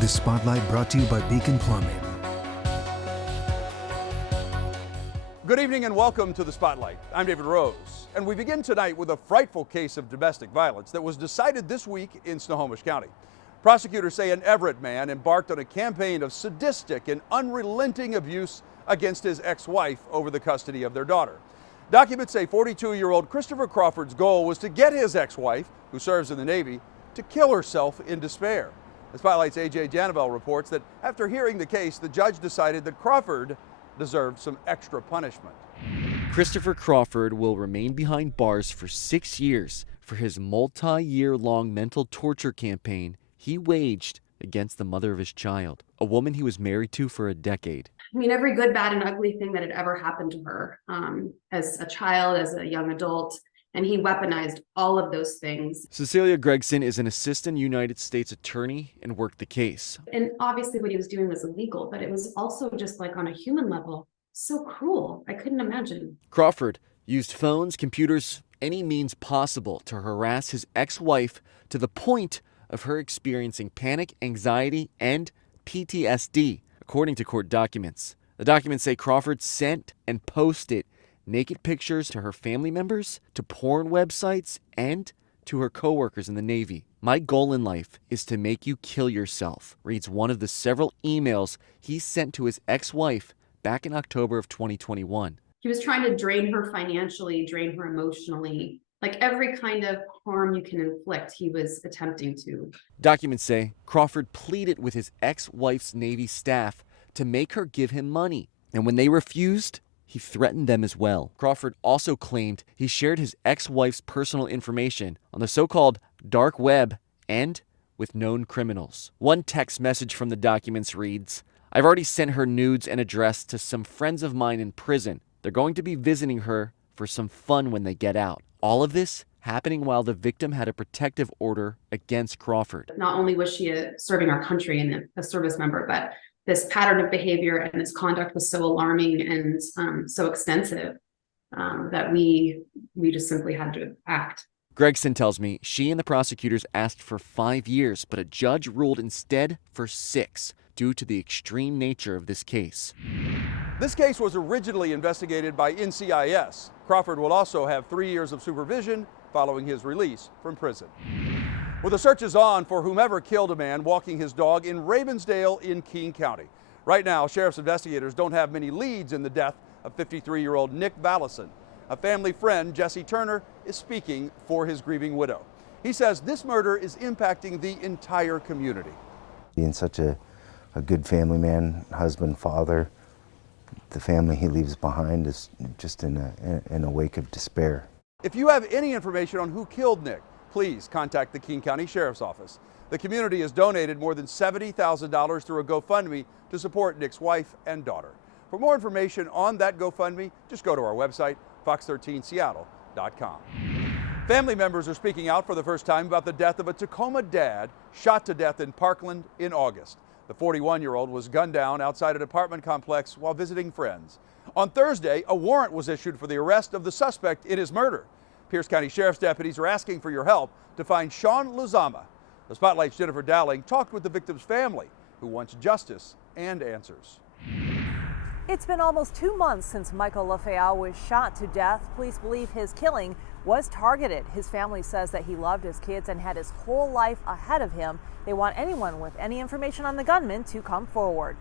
The Spotlight brought to you by Beacon Plumbing. Good evening and welcome to The Spotlight. I'm David Rose, and we begin tonight with a frightful case of domestic violence that was decided this week in Snohomish County. Prosecutors say an Everett man embarked on a campaign of sadistic and unrelenting abuse against his ex-wife over the custody of their daughter. Documents say 42-year-old Christopher Crawford's goal was to get his ex-wife, who serves in the Navy, to kill herself in despair. The Spotlight's A.J. Janavel reports that after hearing the case, the judge decided that Crawford deserved some extra punishment. Christopher Crawford will remain behind bars for 6 years for his multi-year-long mental torture campaign he waged against the mother of his child, a woman he was married to for a decade. I mean, every good, bad, and ugly thing that had ever happened to her as a child, as a young adult, and he weaponized all of those things. Cecilia Gregson is an assistant United States attorney and worked the case. And obviously what he was doing was illegal, but it was also just like on a human level, so cruel. I couldn't imagine. Crawford used phones, computers, any means possible to harass his ex-wife to the point of her experiencing panic, anxiety, and PTSD, according to court documents. The documents say Crawford sent and posted naked pictures to her family members, to porn websites, and to her coworkers in the Navy. "My goal in life is to make you kill yourself," reads one of the several emails he sent to his ex-wife back in October of 2021. He was trying to drain her financially, drain her emotionally, like every kind of harm you can inflict, he was attempting to. Documents say Crawford pleaded with his ex-wife's Navy staff to make her give him money, and when they refused, he threatened them as well. Crawford also claimed he shared his ex-wife's personal information on the so-called dark web and with known criminals. One text message from the documents reads, "I've already sent her nudes and address to some friends of mine in prison. They're going to be visiting her for some fun when they get out." All of this happening while the victim had a protective order against Crawford. Not only was she serving our country and a service member, but this pattern of behavior and this conduct was so alarming and so extensive that we just simply had to act. Gregson tells me she and the prosecutors asked for 5 years, but a judge ruled instead for 6 due to the extreme nature of this case. This case was originally investigated by NCIS. Crawford will also have 3 years of supervision following his release from prison. Well, the search is on for whomever killed a man walking his dog in Ravensdale in King County. Right now, sheriff's investigators don't have many leads in the death of 53-year-old Nick Vallison. A family friend, Jesse Turner, is speaking for his grieving widow. He says this murder is impacting the entire community. Being such a good family man, husband, father, the family he leaves behind is just in a wake of despair. If you have any information on who killed Nick, please contact the King County Sheriff's Office. The community has donated more than $70,000 through a GoFundMe to support Nick's wife and daughter. For more information on that GoFundMe, just go to our website, fox13seattle.com. Family members are speaking out for the first time about the death of a Tacoma dad shot to death in Parkland in August. The 41-year-old was gunned down outside an apartment complex while visiting friends. On Thursday, a warrant was issued for the arrest of the suspect in his murder. Pierce County Sheriff's deputies are asking for your help to find Sean Luzama. The Spotlight's Jennifer Dowling talked with the victim's family, who wants justice and answers. It's been almost 2 months since Michael Lafayette was shot to death. Police believe his killing was targeted. His family says that he loved his kids and had his whole life ahead of him. They want anyone with any information on the gunman to come forward.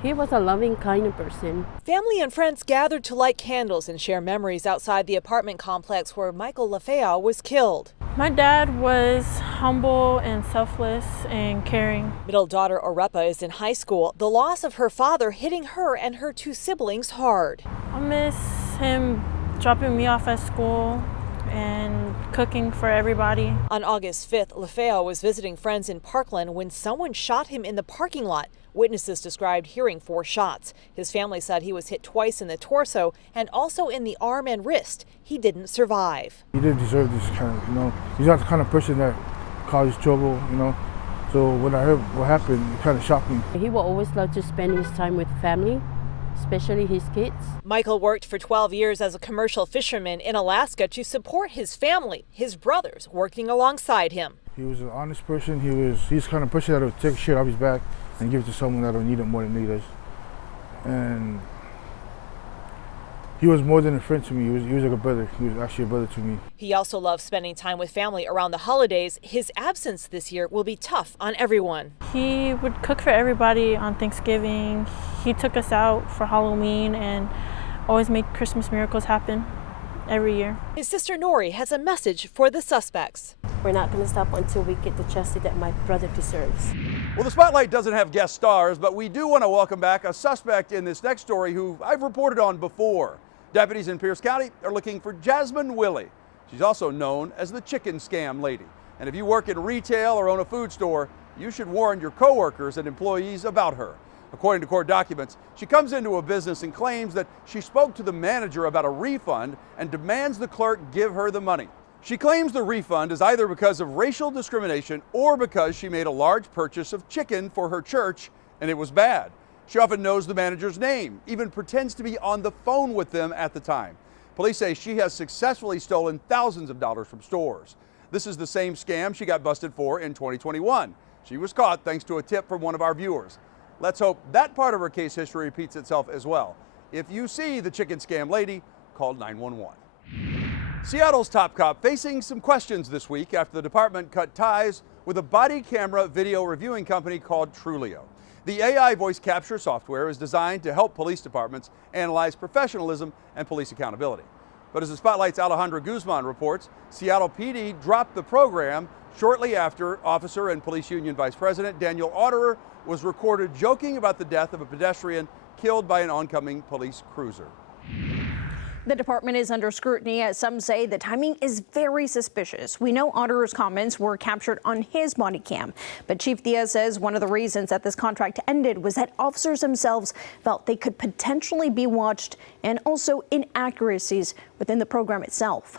He was a loving, kind of person. Family and friends gathered to light candles and share memories outside the apartment complex where Michael Lafayette was killed. My dad was humble and selfless and caring. Middle daughter Arepa is in high school. The loss of her father hitting her and her 2 siblings hard. I miss him dropping me off at school and cooking for everybody. On August 5th, Lafayette was visiting friends in Parkland when someone shot him in the parking lot. Witnesses described hearing 4 shots. His family said he was hit twice in the torso and also in the arm and wrist. He didn't survive. He didn't deserve this kind of, he's not the kind of person that causes trouble, So when I heard what happened, it kind of shocked me. He will always love to spend his time with family, especially his kids. Michael worked for 12 years as a commercial fisherman in Alaska to support his family, his brothers working alongside him. He was an honest person. He's kind of person that would take shit off his back and give it to someone that don't need it more than he does. And he was more than a friend to me. He was like a brother. He was actually a brother to me. He also loves spending time with family around the holidays. His absence this year will be tough on everyone. He would cook for everybody on Thanksgiving. He took us out for Halloween and always made Christmas miracles happen every year. His sister Nori has a message for the suspects. We're not going to stop until we get the justice that my brother deserves. Well, the Spotlight doesn't have guest stars, but we do want to welcome back a suspect in this next story who I've reported on before. Deputies in Pierce County are looking for Jasmine Willie. She's also known as the chicken scam lady. And if you work in retail or own a food store, you should warn your coworkers and employees about her. According to court documents, she comes into a business and claims that she spoke to the manager about a refund and demands the clerk give her the money. She claims the refund is either because of racial discrimination or because she made a large purchase of chicken for her church and it was bad. She often knows the manager's name, even pretends to be on the phone with them at the time. Police say she has successfully stolen thousands of dollars from stores. This is the same scam she got busted for in 2021. She was caught thanks to a tip from one of our viewers. Let's hope that part of her case history repeats itself as well. If you see the chicken scam lady, call 911. Seattle's top cop facing some questions this week after the department cut ties with a body camera video reviewing company called Trulio. The AI voice capture software is designed to help police departments analyze professionalism and police accountability. But as the Spotlight's Alejandra Guzman reports, Seattle PD dropped the program shortly after Officer and Police Union Vice President Daniel Otterer was recorded joking about the death of a pedestrian killed by an oncoming police cruiser. The department is under scrutiny as some say the timing is very suspicious. We know Otterer's comments were captured on his body cam, but Chief Diaz says one of the reasons that this contract ended was that officers themselves felt they could potentially be watched and also inaccuracies within the program itself.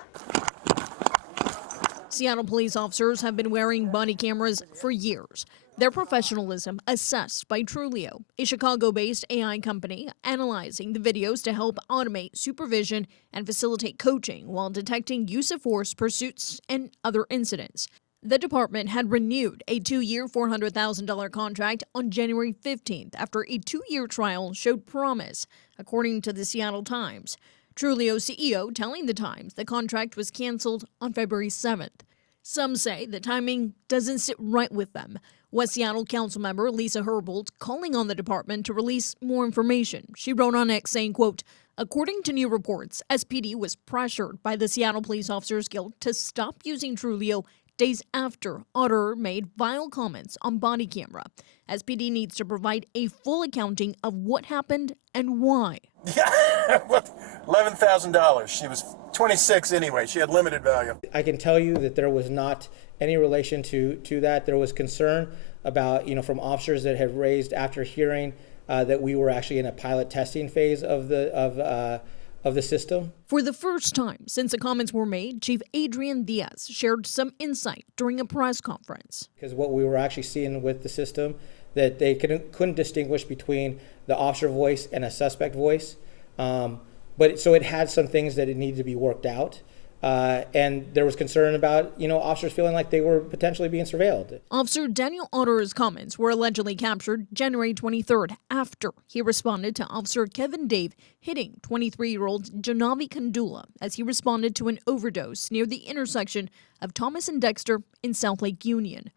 Seattle police officers have been wearing body cameras for years. Their professionalism assessed by Trulio, a Chicago-based AI company analyzing the videos to help automate supervision and facilitate coaching while detecting use of force pursuits and other incidents. The department had renewed a 2-year, $400,000 contract on January 15th after a 2-year trial showed promise, according to the Seattle Times. Trulio CEO telling the Times the contract was canceled on February 7th. Some say the timing doesn't sit right with them. West Seattle Councilmember Lisa Herbold calling on the department to release more information. She wrote on X saying, quote, according to new reports, SPD was pressured by the Seattle Police Officers Guild to stop using Trulio days after Otterer made vile comments on body camera. SPD needs to provide a full accounting of what happened and why. Yeah, $11,000. She was 26 anyway. She had limited value. I can tell you that there was not any relation to that. There was concern about, from officers that had raised after hearing that we were actually in a pilot testing phase of the system. For the first time since the comments were made, Chief Adrian Diaz shared some insight during a press conference. Because what we were actually seeing with the system, that they couldn't distinguish between the officer voice and a suspect voice. But so it had some things that it needed to be worked out. And there was concern about, officers feeling like they were potentially being surveilled. Officer Daniel Otterer's comments were allegedly captured January 23rd after he responded to Officer Kevin Dave hitting 23-year-old Janavi Kandula as he responded to an overdose near the intersection of Thomas and Dexter in South Lake Union.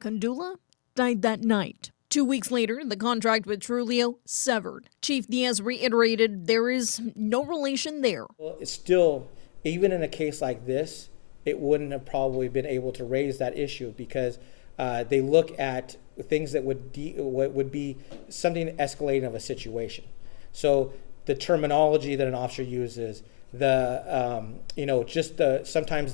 Kandula died that night. 2 weeks later, the contract with Trulio severed. Chief Diaz reiterated there is no relation there. Well, it's still, even in a case like this, it wouldn't have probably been able to raise that issue because they look at things that would be something escalating of a situation. So the terminology that an officer uses, sometimes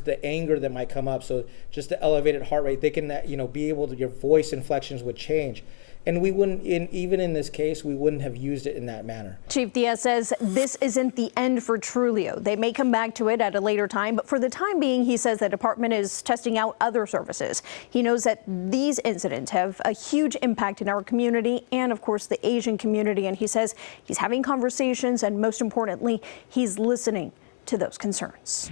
the anger that might come up. So just the elevated heart rate, they can, be able to, your voice inflections would change. And we wouldn't, even in this case, we wouldn't have used it in that manner. Chief Diaz says this isn't the end for Trulio. They may come back to it at a later time, but for the time being, he says the department is testing out other services. He knows that these incidents have a huge impact in our community and, of course, the Asian community. And he says he's having conversations and, most importantly, he's listening to those concerns.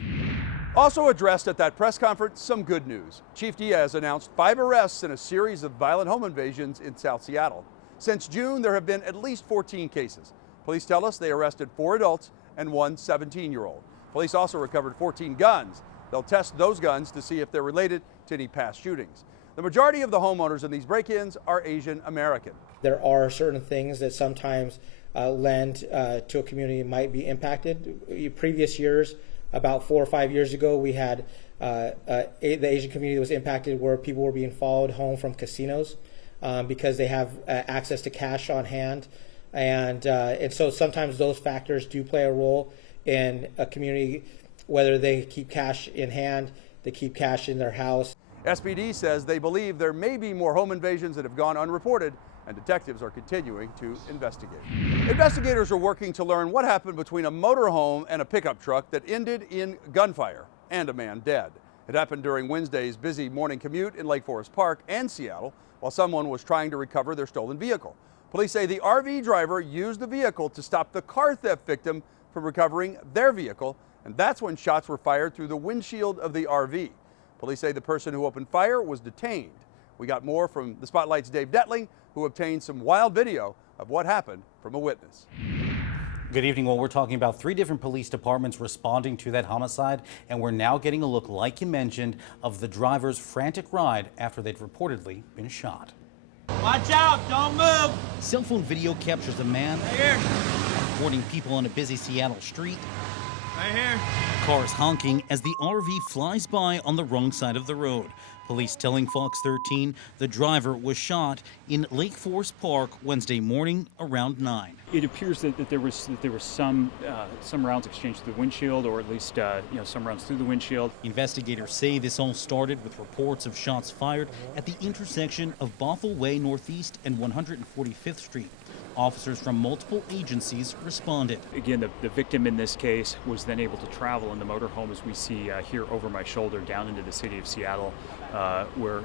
Also addressed at that press conference, some good news. Chief Diaz announced 5 arrests in a series of violent home invasions in South Seattle. Since June, there have been at least 14 cases. Police tell us they arrested 4 adults and 1 17-year-old. Police also recovered 14 guns. They'll test those guns to see if they're related to any past shootings. The majority of the homeowners in these break-ins are Asian American. There are certain things that sometimes lend to a community that might be impacted. In previous years, about 4 or 5 years ago, we had the Asian community was impacted where people were being followed home from casinos because they have access to cash on hand. And so sometimes those factors do play a role in a community, whether they keep cash in hand, they keep cash in their house. SPD says they believe there may be more home invasions that have gone unreported, and detectives are continuing to investigate. Investigators are working to learn what happened between a motorhome and a pickup truck that ended in gunfire and a man dead. It happened during Wednesday's busy morning commute in Lake Forest Park and Seattle while someone was trying to recover their stolen vehicle. Police say the RV driver used the vehicle to stop the car theft victim from recovering their vehicle, and that's when shots were fired through the windshield of the RV. Police say the person who opened fire was detained. We got more from the Spotlight's Dave Detling, who obtained some wild video of what happened from a witness. Good evening. Well, we're talking about 3 different police departments responding to that homicide, and we're now getting a look, like you mentioned, of the driver's frantic ride after they'd reportedly been shot. Watch out, don't move. Cell phone video captures a man Right here. boarding people on a busy Seattle street. Right here. Cars honking as the RV flies by on the wrong side of the road. Police telling Fox 13 the driver was shot in Lake Forest Park Wednesday morning around 9. It appears that there was some rounds exchanged through the windshield, or at least some rounds through the windshield. Investigators say this all started with reports of shots fired at the intersection of Bothell Way Northeast and 145th Street. Officers from multiple agencies responded. Again, the victim in this case was then able to travel in the motorhome, as we see here over my shoulder, down into the city of Seattle, where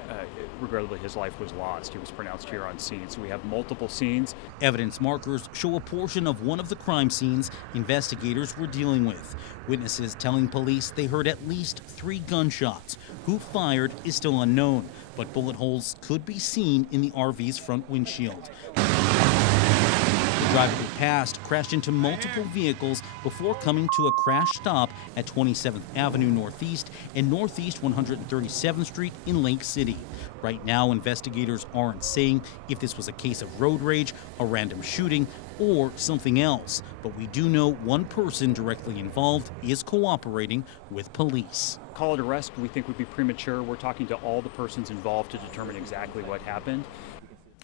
regrettably his life was lost. He was pronounced here on scene. So we have multiple scenes. Evidence markers show a portion of one of the crime scenes investigators were dealing with. Witnesses telling police they heard at least 3 gunshots. Who fired is still unknown, but bullet holes could be seen in the RV's front windshield. The driver who passed crashed into multiple vehicles before coming to a crash stop at 27th Avenue Northeast and Northeast 137th Street in Lake City. Right now, investigators aren't saying if this was a case of road rage, a random shooting, or something else. But we do know one person directly involved is cooperating with police. Call it arrest, we think, would be premature. We're talking to all the persons involved to determine exactly what happened.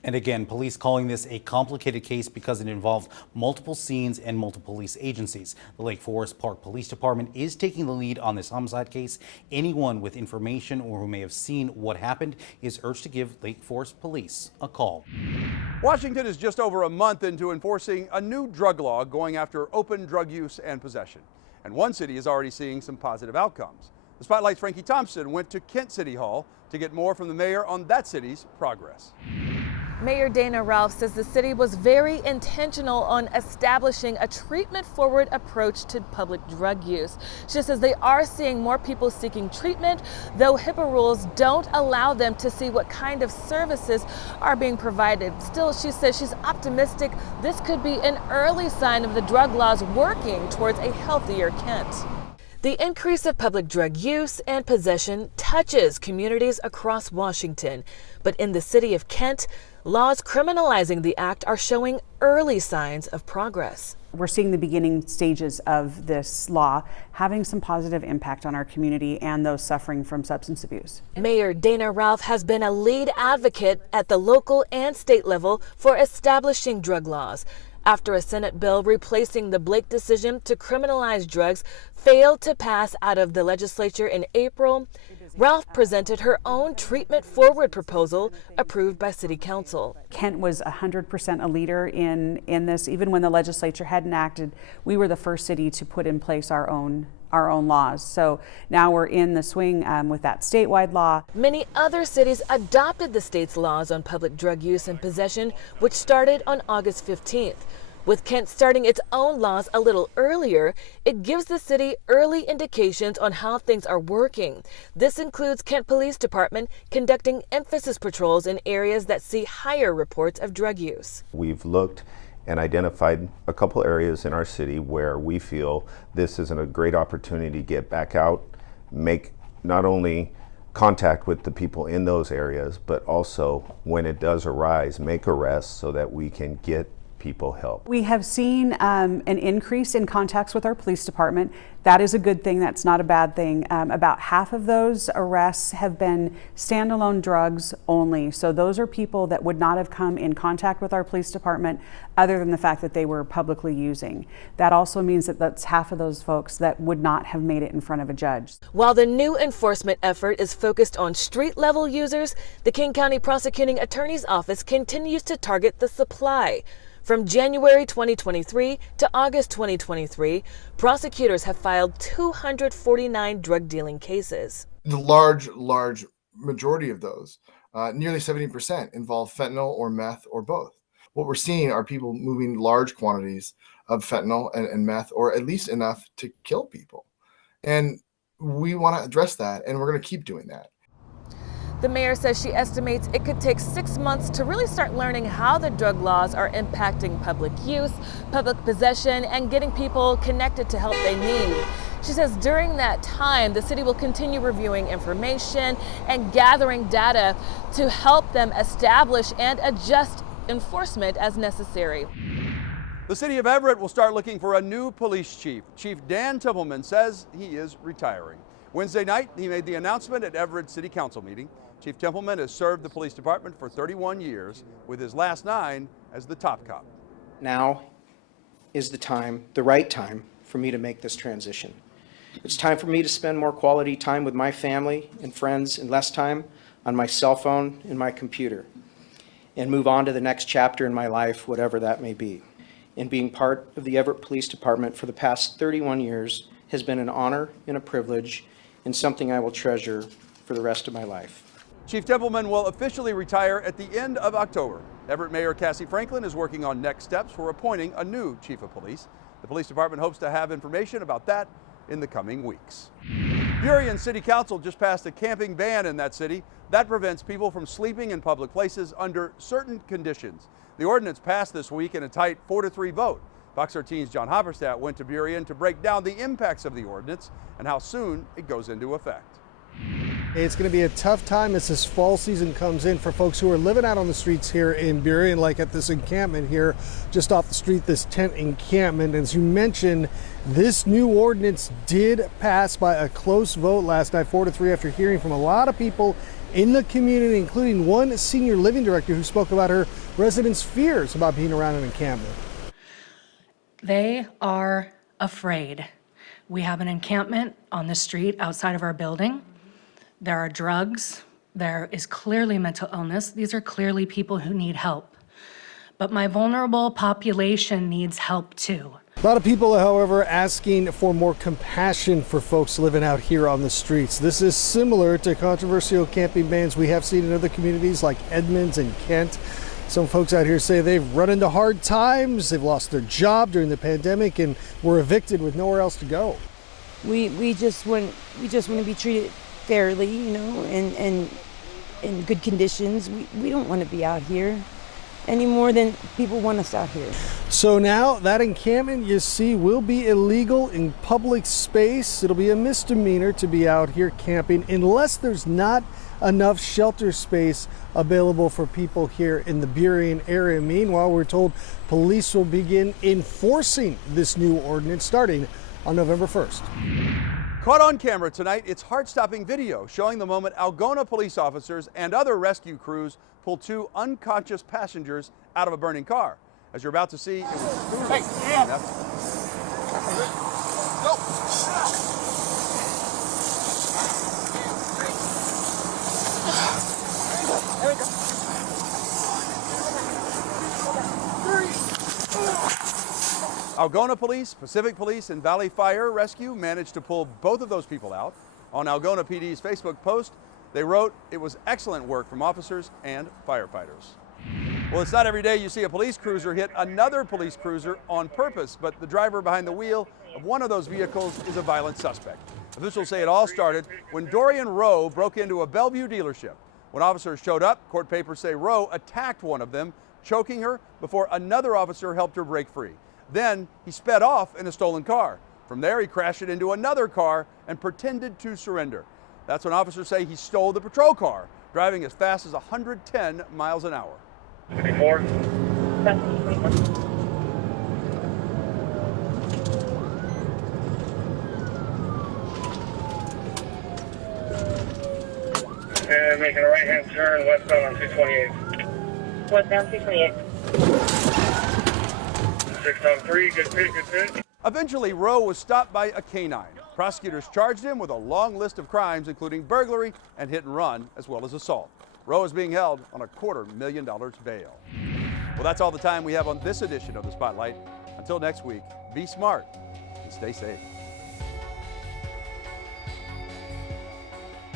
And again, police calling this a complicated case because it involved multiple scenes and multiple police agencies. The Lake Forest Park Police Department is taking the lead on this homicide case. Anyone with information or who may have seen what happened is urged to give Lake Forest Police a call. Washington is just over a month into enforcing a new drug law going after open drug use and possession. And one city is already seeing some positive outcomes. The Spotlight's Frankie Thompson went to Kent City Hall to get more from the mayor on that city's progress. Mayor Dana Ralph says the city was very intentional on establishing a treatment-forward approach to public drug use. She says they are seeing more people seeking treatment, though HIPAA rules don't allow them to see what kind of services are being provided. Still, she says she's optimistic this could be an early sign of the drug laws working towards a healthier Kent. The increase of public drug use and possession touches communities across Washington, but in the city of Kent, laws criminalizing the act are showing early signs of progress. We're seeing the beginning stages of this law having some positive impact on our community and those suffering from substance abuse. Mayor Dana Ralph has been a lead advocate at the local and state level for establishing drug laws. After a Senate bill replacing the Blake decision to criminalize drugs failed to pass out of the legislature in April, Ralph presented her own treatment forward proposal approved by City Council. Kent was 100% a leader in this. Even when the legislature hadn't acted, we were the first city to put in place our own laws. So now we're in the swing with that statewide law. Many other cities adopted the state's laws on public drug use and possession, which started on August 15th. With Kent starting its own laws a little earlier, it gives the city early indications on how things are working. This includes Kent Police Department conducting emphasis patrols in areas that see higher reports of drug use. We've looked and identified a couple areas in our city where we feel this is a great opportunity to get back out, make not only contact with the people in those areas, but also when it does arise, make arrests so that we can get people help. We have seen an increase in contacts with our police department. That is a good thing. That's not a bad thing. About half of those arrests have been standalone drugs only. So those are people that would not have come in contact with our police department other than the fact that they were publicly using. That also means that that's half of those folks that would not have made it in front of a judge. While the new enforcement effort is focused on street-level users, the King County Prosecuting Attorney's Office continues to target the supply. From January 2023 to August 2023, prosecutors have filed 249 drug dealing cases. The large majority of those, nearly 70%, involve fentanyl or meth or both. What we're seeing are people moving large quantities of fentanyl and meth, or at least enough to kill people. And we want to address that, and we're going to keep doing that. The mayor says she estimates it could take 6 months to really start learning how the drug laws are impacting public use, public possession, and getting people connected to help they need. She says during that time, the city will continue reviewing information and gathering data to help them establish and adjust enforcement as necessary. The city of Everett will start looking for a new police chief. Chief Dan Templeman says he is retiring. Wednesday night, he made the announcement at Everett City Council meeting. Chief Templeman has served the police department for 31 years, with his last 9 as the top cop. Now is the right time for me to make this transition. It's time for me to spend more quality time with my family and friends and less time on my cell phone and my computer, and move on to the next chapter in my life, whatever that may be. And being part of the Everett Police Department for the past 31 years has been an honor and a privilege, and something I will treasure for the rest of my life. Chief Templeman will officially retire at the end of October. Everett Mayor Cassie Franklin is working on next steps for appointing a new chief of police. The police department hopes to have information about that in the coming weeks. Burien City Council just passed a camping ban in that city. That prevents people from sleeping in public places under certain conditions. The ordinance passed this week in a tight 4-3 vote. Fox 13's John Hopperstadt went to Burien to break down the impacts of the ordinance and how soon it goes into effect. It's going to be a tough time as this fall season comes in for folks who are living out on the streets here in Burien, like at this encampment here just off the street, this tent encampment. As you mentioned, this new ordinance did pass by a close vote last night, 4-3, after hearing from a lot of people in the community, including one senior living director who spoke about her residents' fears about being around an encampment. They are afraid. We have an encampment on the street outside of our building. There are drugs. There is clearly mental illness. These are clearly people who need help. But my vulnerable population needs help too. A lot of people, however, asking for more compassion for folks living out here on the streets. This is similar to controversial camping bans we have seen in other communities like Edmonds and Kent. Some folks out here say they've run into hard times, they've lost their job during the pandemic, and were evicted with nowhere else to go. We just want to be treated fairly, you know, and in good conditions. We don't want to be out here any more than people want us out here. So now that encampment, you see, will be illegal in public space. It'll be a misdemeanor to be out here camping unless there's not enough shelter space available for people here in the Burien area. Meanwhile, we're told police will begin enforcing this new ordinance starting on November 1st. Caught on camera tonight, it's heart-stopping video showing the moment Algona police officers and other rescue crews pull 2 unconscious passengers out of a burning car. As you're about to see, it was Algona Police, Pacific Police, and Valley Fire Rescue managed to pull both of those people out. On Algona PD's Facebook post, they wrote, "It was excellent work from officers and firefighters." Well, it's not every day you see a police cruiser hit another police cruiser on purpose, but the driver behind the wheel of one of those vehicles is a violent suspect. Officials say it all started when Burien Rowe broke into a Bellevue dealership. When officers showed up, court papers say Rowe attacked one of them, choking her before another officer helped her break free. Then he sped off in a stolen car. From there, he crashed it into another car and pretended to surrender. That's when officers say he stole the patrol car, driving as fast as 110 miles an hour. 54. And making a right-hand turn westbound on 228. Westbound 228. 603, good pitch, good pitch. Eventually, Rowe was stopped by a canine. Prosecutors charged him with a long list of crimes, including burglary and hit and run, as well as assault. Rowe is being held on a $250,000 bail. Well, that's all the time we have on this edition of The Spotlight. Until next week, be smart and stay safe.